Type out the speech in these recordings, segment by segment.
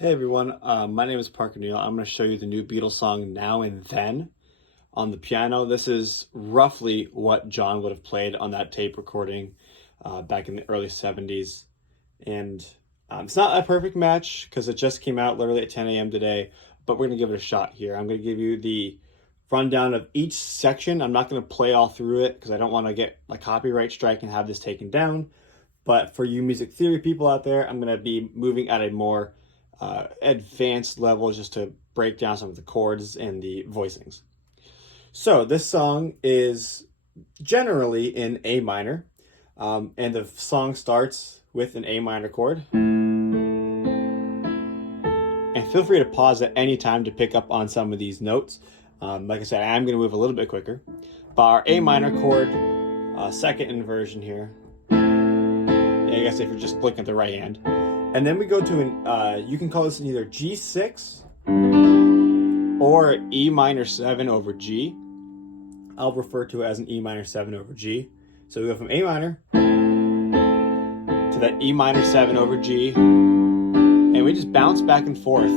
Hey everyone, my name is Parker Neal. I'm going to show you the new Beatles song Now and Then on the piano. This is roughly what John would have played on that tape recording back in the early 70s. And it's not a perfect match because it just came out literally at 10 a.m. today, but we're going to give it a shot here. I'm going to give you the rundown of each section. I'm not going to play all through it because I don't want to get a copyright strike and have this taken down. But for you music theory people out there, I'm going to be moving at a more advanced level just to break down some of the chords and the voicings. So this song is generally in A minor, and the song starts with an A minor chord. And feel free to pause at any time to pick up on some of these notes. Like I said, I'm going to move a little bit quicker. But our A minor chord, second inversion here. I guess if you're just looking at the right hand. And then we go to an, you can call this either G6 or E minor 7 over G. I'll refer to it as an E minor 7 over G. So we go from A minor to that E minor 7 over G. And we just bounce back and forth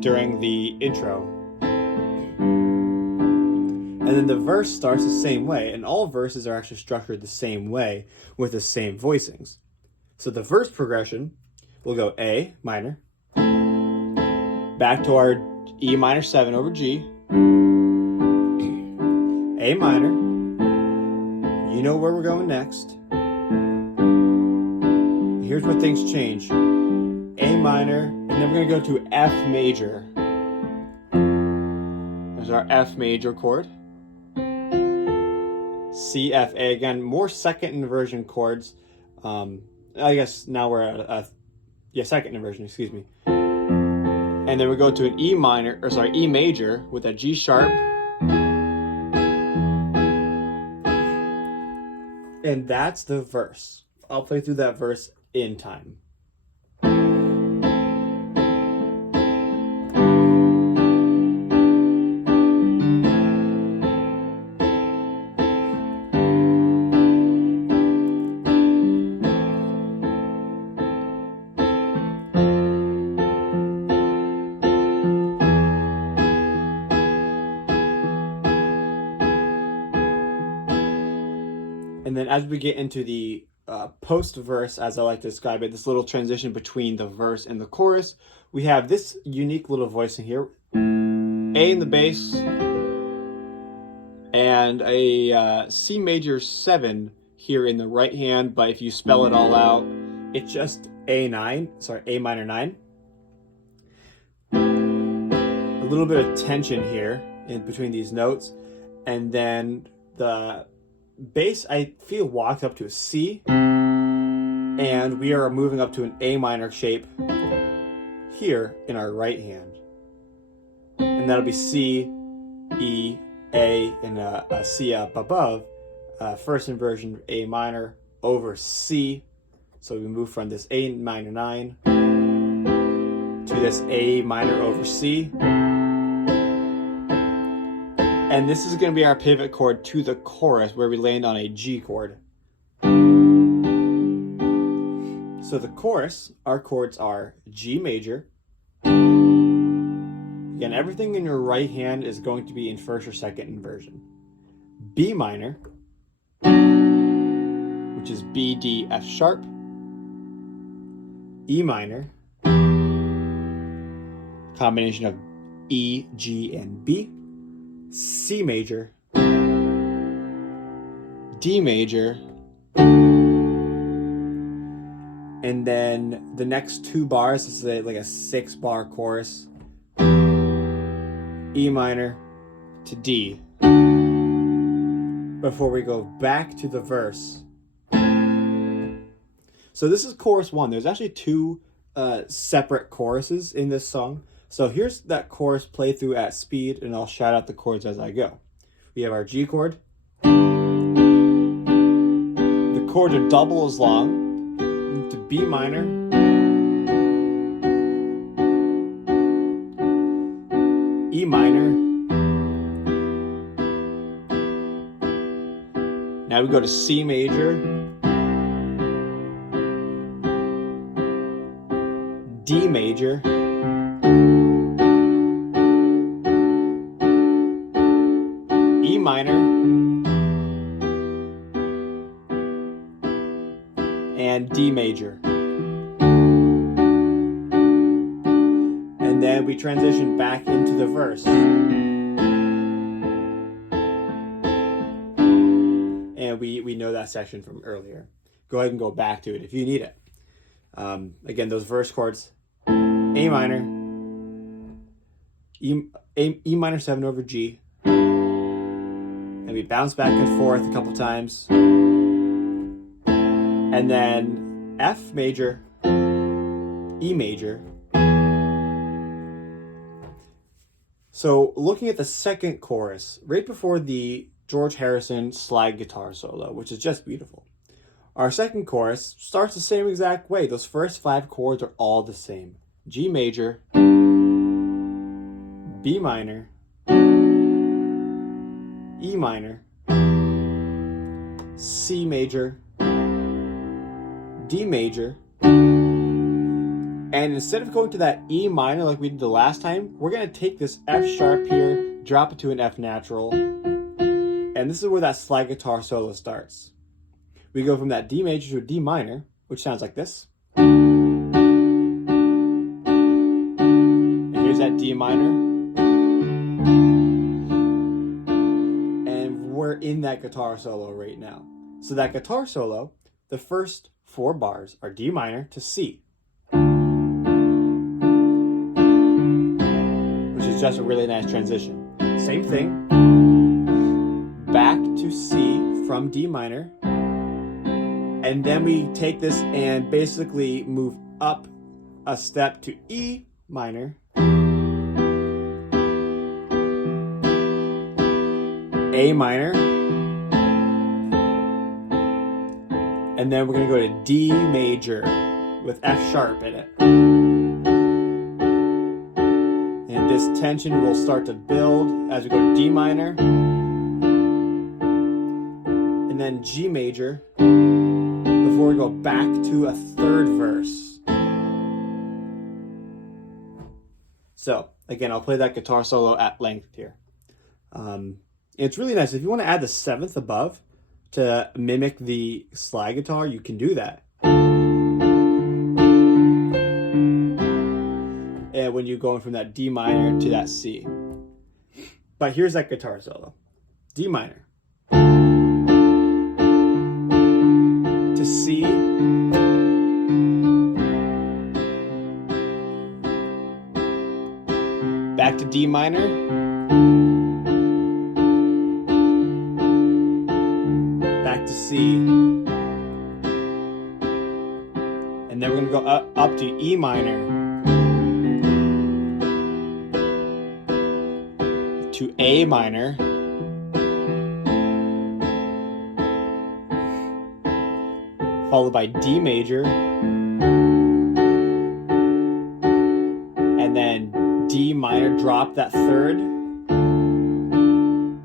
during the intro. And then the verse starts the same way. And all verses are actually structured the same way with the same voicings. So the verse progression will go A minor, back to our E minor 7 over G, A minor, you know where we're going next. Here's where things change. A minor, and then we're going to go to F major. There's our F major chord. C, F, A, again, more second inversion chords. I guess now we're at second inversion, excuse me. And then we go to an E major with a G sharp. And that's the verse. I'll play through that verse in time. And then as we get into the post-verse, as I like to describe it, this little transition between the verse and the chorus, we have this unique little voicing here. A in the bass, and a C major 7 here in the right hand, but if you spell it all out, it's just A minor 9. A little bit of tension here in between these notes, and then the bass, I feel, walks up to a C, and we are moving up to an A minor shape here in our right hand. And that'll be C, E, A, and a C up above. First inversion, A minor over C. So we move from this A minor 9 to this A minor over C. And this is going to be our pivot chord to the chorus where we land on a G chord. So the chorus, our chords are G major. Again, everything in your right hand is going to be in first or second inversion. B minor, which is B, D, F sharp. E minor, combination of E, G, and B. C major, D major, and then the next 2 bars, this is like a 6-bar chorus, E minor to D, before we go back to the verse. So this is chorus 1. There's actually 2 separate choruses in this song. So here's that chorus play through at speed, and I'll shout out the chords as I go. We have our G chord. The chords are double as long to B minor, E minor. Now we go to C major, D major, E minor, and D major. And then we transition back into the verse. And we know that section from earlier. Go ahead and go back to it if you need it. Again, those verse chords, A minor, E minor 7 over G, and we bounce back and forth a couple times, and then F major, E major. So looking at the second chorus, right before the George Harrison slide guitar solo, which is just beautiful. Our second chorus starts the same exact way. Those first 5 chords are all the same. G major, B minor, E minor, C major, D major, and instead of going to that E minor like we did the last time, we're going to take this F sharp here, drop it to an F natural, and this is where that slide guitar solo starts. We go from that D major to a D minor, which sounds like this. And here's that D minor. And we're in that guitar solo right now. So that guitar solo, the first 4 bars are D minor to C, which is just a really nice transition. Same thing. Back to C from D minor. And then we take this and basically move up a step to E minor, A minor, and then we're going to go to D major with F sharp in it. And this tension will start to build as we go to D minor, and then G major, before we go back to a third verse. So, again, I'll play that guitar solo at length here. It's really nice. If you want to add the 7th above to mimic the slide guitar, you can do that. And when you're going from that D minor to that C. But here's that guitar solo. D minor. To C, back to D minor, back to C, and then we're going to go up to E minor, to A minor, followed by D major, and then D minor, drop that third,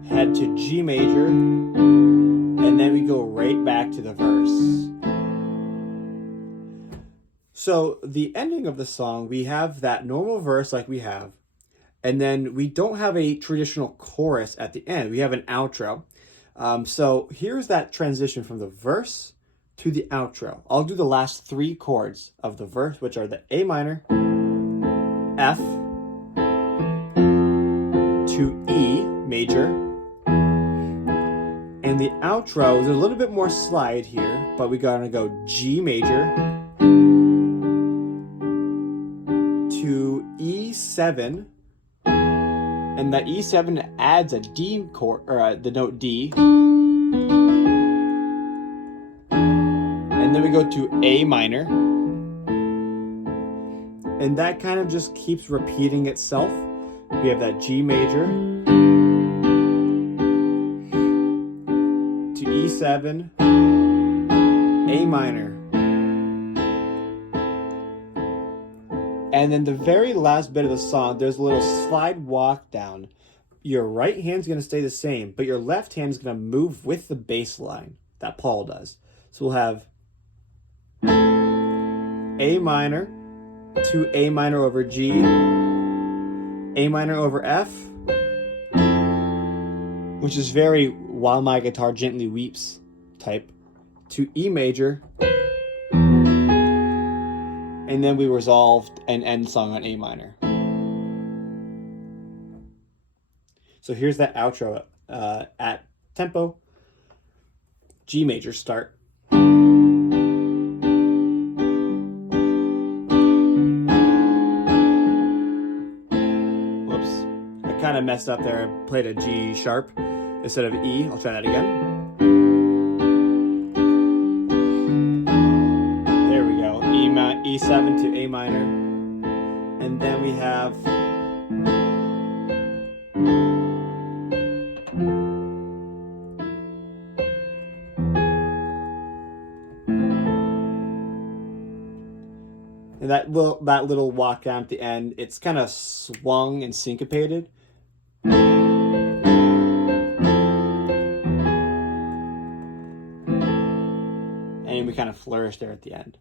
head to G major, and then we go right back to the verse. So the ending of the song, we have that normal verse like we have, and then we don't have a traditional chorus at the end. We have an outro. So here's that transition from the verse to the outro. I'll do the last 3 chords of the verse, which are the A minor, F, to E major, and the outro is a little bit more slide here, but we gotta go G major to E7, and that E7 adds a D chord, or the note D. And then we go to A minor, and that kind of just keeps repeating itself. We have that G major to E7, A minor, and then the very last bit of the song, there's a little slide walk down. Your right hand's going to stay the same, but your left hand is going to move with the bass line that Paul does. So we'll have A minor, to A minor over G, A minor over F, which is very While My Guitar Gently Weeps type, to E major, and then we resolved an end song on A minor. So here's that outro at tempo, G major start. Whoops, I kind of messed up there. I played a G sharp instead of E. I'll try that again. There we go, E7 to A minor. And then we have and that little walk down at the end, it's kind of swung and syncopated. And we kind of flourish there at the end.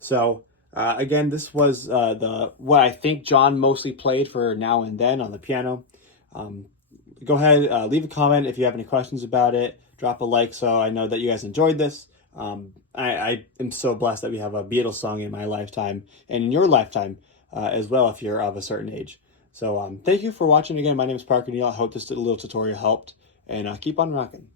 So again, this was what I think John mostly played for Now and Then on the piano. Go ahead, leave a comment if you have any questions about it. Drop a like so I know that you guys enjoyed this. I am so blessed that we have a Beatles song in my lifetime and in your lifetime as well if you're of a certain age. So thank you for watching again. My name is Parker Neal. I hope this little tutorial helped, and keep on rocking.